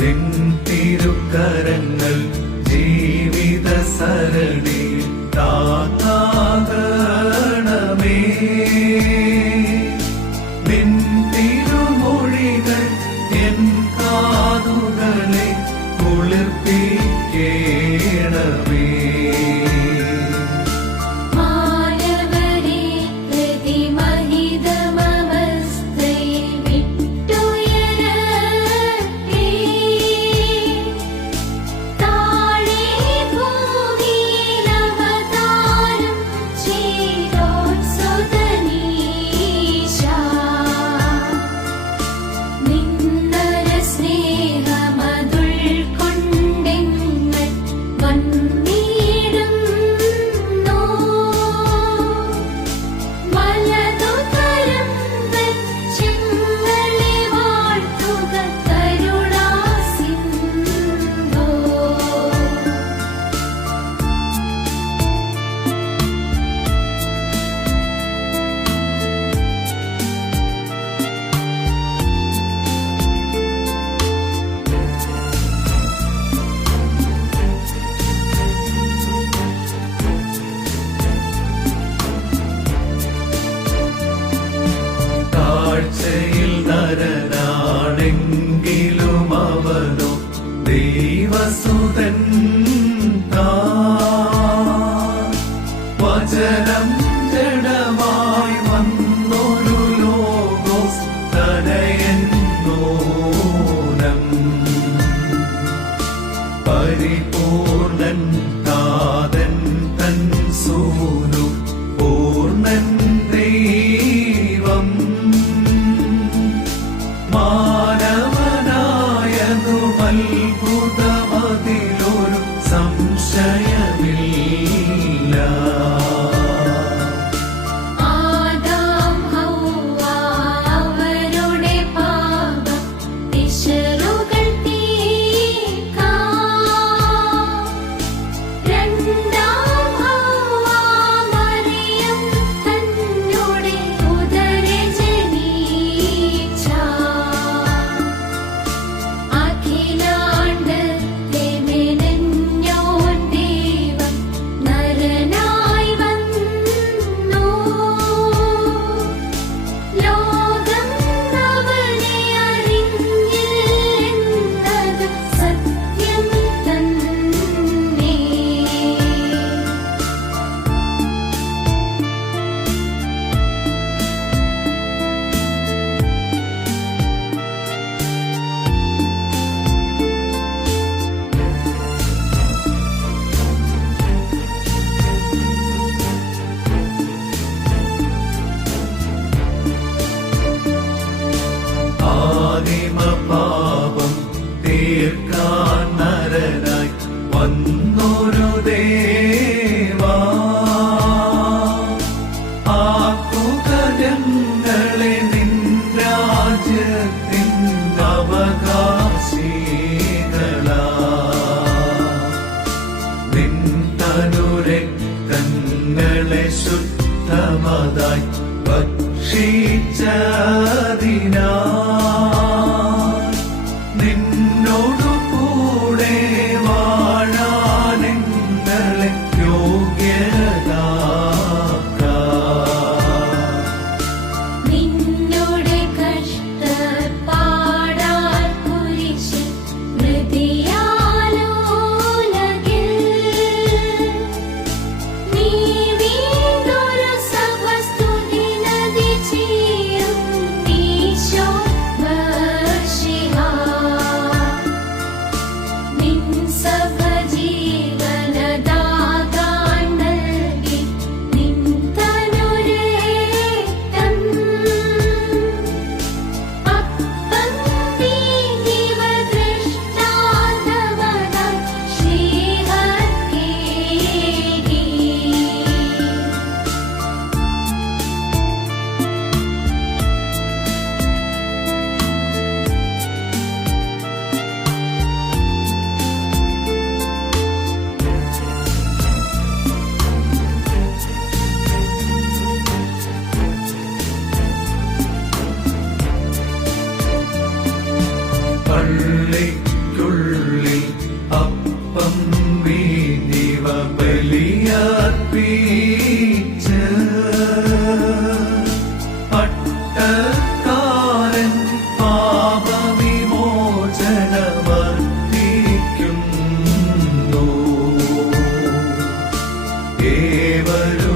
നിൻ ജീവിത സരണി ദൈവസുതൻ താൻ. വചനം ജഡമായി വന്നൊരു ലോകോസ് തനയൻ നൂനം പരിപൂർണൻ താതൻ തൻ സൂനു time. ആദിമ പാപം തീർക്കാൻ നരനായി വന്നൊരു ദേവാ. നിൻ രാജ്യത്തിൻ തനുരക്തങ്ങളെ ശുദ്ധമതായി ഭക്ഷിച്ചതിനാ പള്ളിക്കുള്ളിൽ അപ്പം വീതിവ ബലിയർപ്പിച്ച്. ഏവരും